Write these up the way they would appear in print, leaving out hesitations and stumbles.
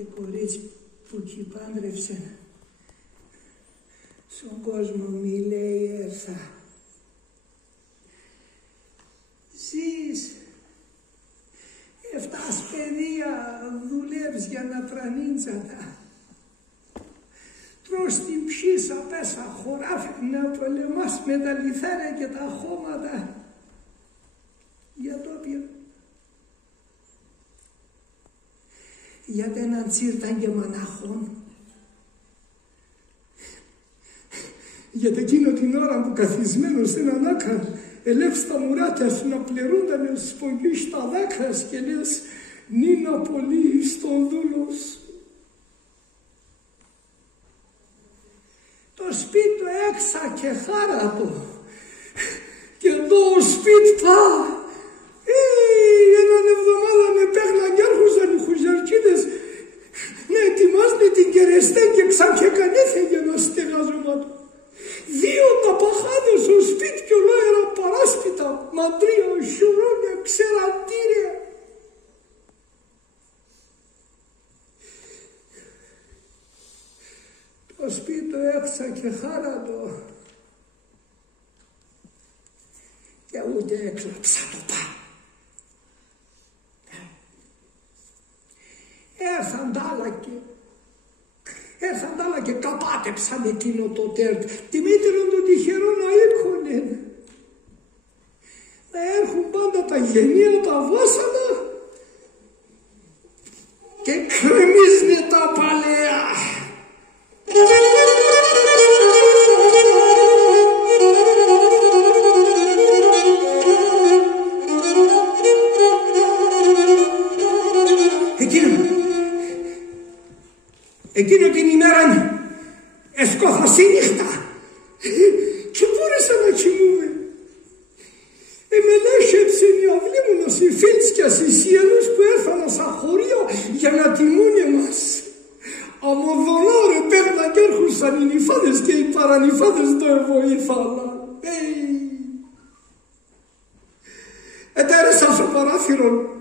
και κορίτσι που κι πάντρεψε στον κόσμο μη λέει έρθα. Ζεις 7 παιδεία, δουλεύεις για να τρανίντζατα. Τρως την ψήσα πέσα χωράφι να πολεμάς με τα λιθάρια και τα χώματα για το οποίο. Για έναν τσίρταν και μοναχόν. Γιατί εκείνο την ώρα που καθισμένος σε έναν άκρα ελεύς τα μουράτια σου να πληρούντανε σπογγείς τα δάκρας και λες νίνα πολύ στον δούλο σου. Το σπίτι το έξα και χάρατο και εδώ ο σπίτι πά. Έναν εβδομάδα με παίχναν και άρχουσαν οι χουζαρκίδες να ετοιμάσουν την κερεστέ και ξανκεκανέθε για να στεγαζόματο. 2 τα παχάδες στο σπίτι και ολόερα παράσπιτα, μαντρία, χιουρόνια, ξεραντήρια. Το σπίτι το έξα και χάρατο και ούτε έκλαψα το πά. Έρθαν τ' άλλα και καπάτεψαν εκείνο το τέρτ. Δημήτρον των τυχερών αίκονεν. Να έρχουν πάντα τα γενία τα βάσανα και κρεμίζνε τα παλαιά. Εκείνο την ημέρα εσκόθασε η νύχτα και μπόρεσα να κοιμούμε. Με λέσχεψε η αυλή μου να συμφίλτσκια στις ιερούς που έρθανα σαν χωρίο για να τιμούν εμάς. Αμοδολάρε παίρνα και έρχουσαν οι νυφάδες και οι παρανυφάδες το εβοήθαλα. Ετέρεσαν στο παράθυρο.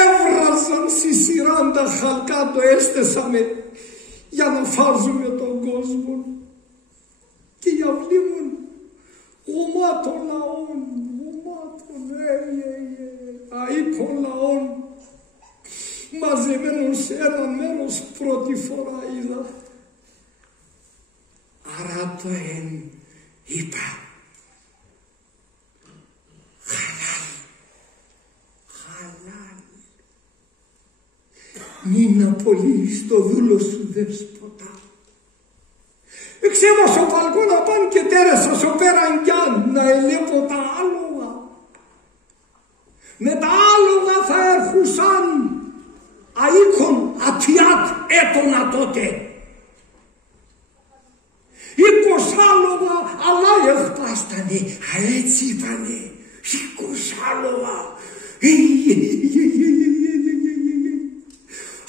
Έβραζαν στη 40 χαλκά το έστεσαμε για να φάζουμε τον κόσμο. Και η αυλή μου γομάτων λαών, αίκων λαών, μαζεμένων σε ένα μέρος πρώτη φορά είδα. Άρα το είπα. Νίνα πολύ στο δούλο σου δέσποτα. Εξέβασα παλκόνα παν και τέρεσα σω πέραν κι αν να ελέπω τα άλογα. Με τα άλογα θα έρχουσαν αίκον ατιάτ έτονα τότε. 20 άλογα αλλά εχπάστανε, έτσι είπανε, 20 άλογα.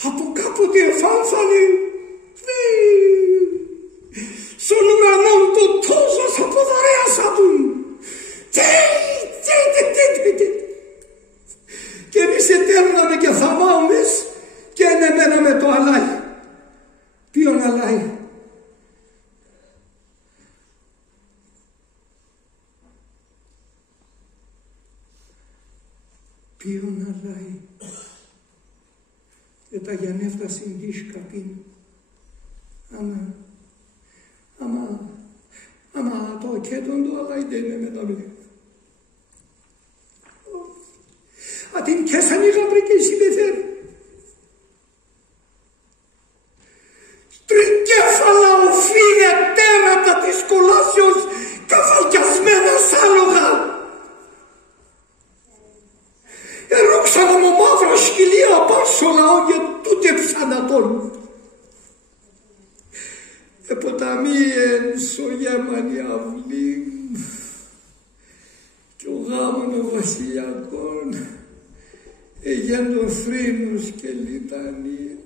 Από κάποτε εφάνθανε στον ουρανό το τόζος από δωρέασαν. Και εμείς ετέρναμε και θαμάουμες και ενεμέναμε το αλάι. Ποιον αλάι? Ποιον αλάι? Και τα γιανεύτα συγκύς καπίν. Άμα το κέντον το αλάι δεν είναι μεταβεί. Την κέσαν οι γαμπρικές συμπεθέρ. Τρικέφαλα οφείλε τέρατα της κολάσεως καβαλκιασμένα σ' άλογα. Ερούξανα μου μαύρα σκυλία απάσω λαό για τούτε ψανατών. Ποταμίεν σο γέμανη αυλή και ο γάμον ο βασιλιακών εγέντο θρήνους και λιτανία.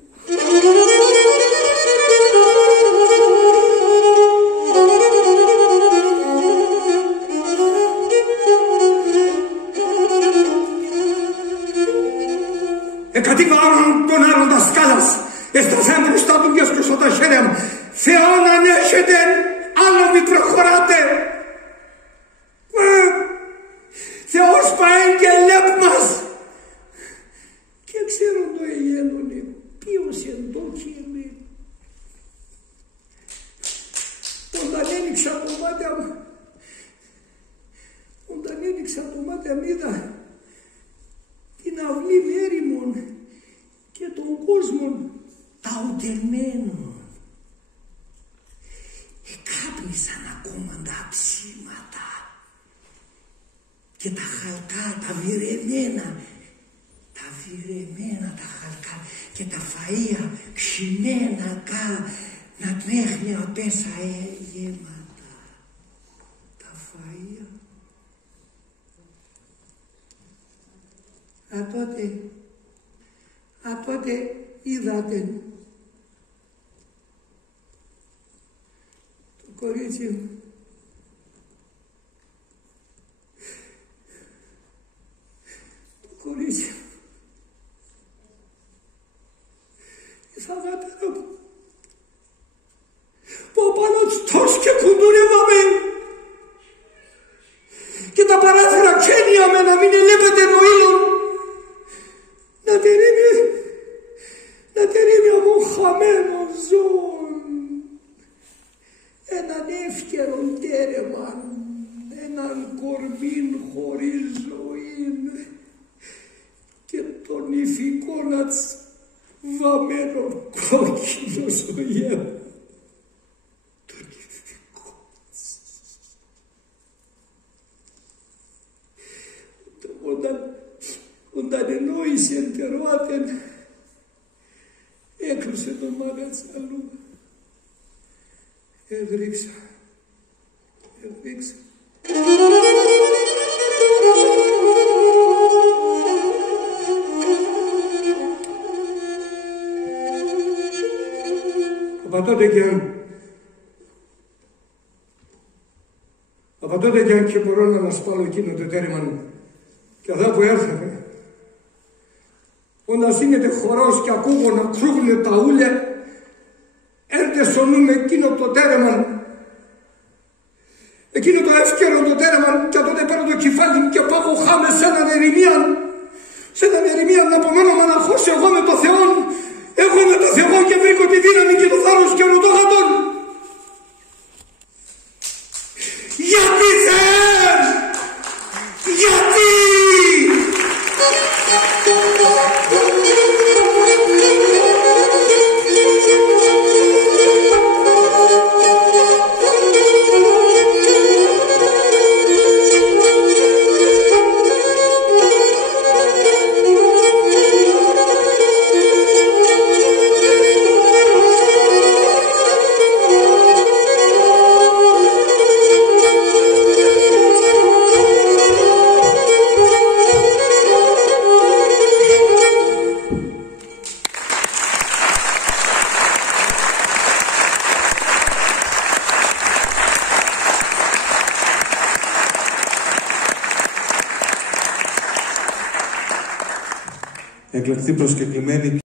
Εκατηγάραν τον άλλον δασκάλας. Εσταθέν μπροστά του και σκούσα τα χέρια μου. Θεό να ανέχετε, άλλο μη προχωράτε. Θεός παέγγελεπ μας. Και ξέρω το εγέλωνε, ποιος εντόκιμε. Όταν ένιξα το μάτια μου είδα την αυλή μέριμον και τον κόσμο ταουτεμένων. Εκάπνισαν ακόμα τα ψήματα και τα χαλκά, τα βυρεμένα τα χαλκά και τα φαΐα ξημένα να τρέχνει απέσα γεμάτα τα φαΐα. Τότε είδατε το κορίτσι μου. Το κορίτσι μου. Η θαγάτερα μου. Που πάνω τους και κουντούρευαμε. Και τα παράθυρα ξένιαμε να μην ελέπεται ο ήλον. Να τερίμει από χαμένων ζώων. Έναν εύκαιρον τέρεμαν, έναν κορμήν χωρίς ζωήν και τον ηθικόνατς βαμμένο κόκκινο στο γέμο. Τον ηθικόνατς. Όταν εννοήσε εντερόατεν, έκλουσε τον μαγατσαλού. Εβρίξα. Από τότε κι αν και μπορώ να ανασπάλω εκείνο το τέρμα και αυτά που έρθαμε, όταν γίνεται χορός και ακούγω να κρούγουνε τα ούλια, έρθε στο νου με εκείνο το τέρμα, εκείνο το εύκαιρο το τέρμα, και τότε παίρνω το κεφάλι μου και πάω χάμε σε έναν ερημία, να απομένω μοναχός εγώ με το Θεό, και βρήκω τη δύναμη και το θάρρος και ρωτώ γατών. Γιατί θες, γιατί. Εκλεκτή προσκεκλημένη